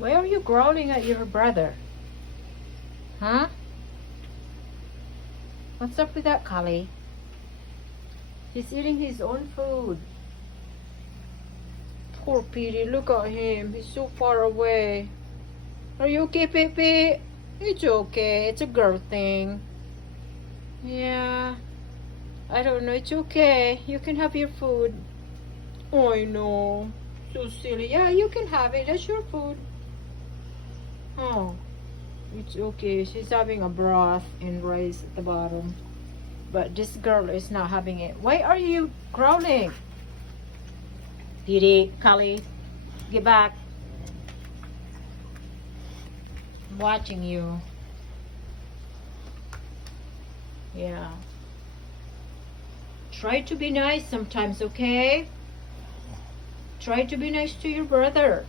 Why are you growling at your brother? Huh? What's up with that, Kali? He's eating his own food. Poor Petey, look at him. He's so far away. Are you okay, Pepe? It's okay. It's a girl thing. Yeah. I don't know. It's okay. You can have your food. Oh, I know. So silly. Yeah, you can have it. That's your food. Oh, it's okay. She's having a broth and rice at the bottom. But this girl is not having it. Why are you growling? Petey, Kali, get back. I'm watching you. Yeah. Try to be nice sometimes, okay? Try to be nice to your brother.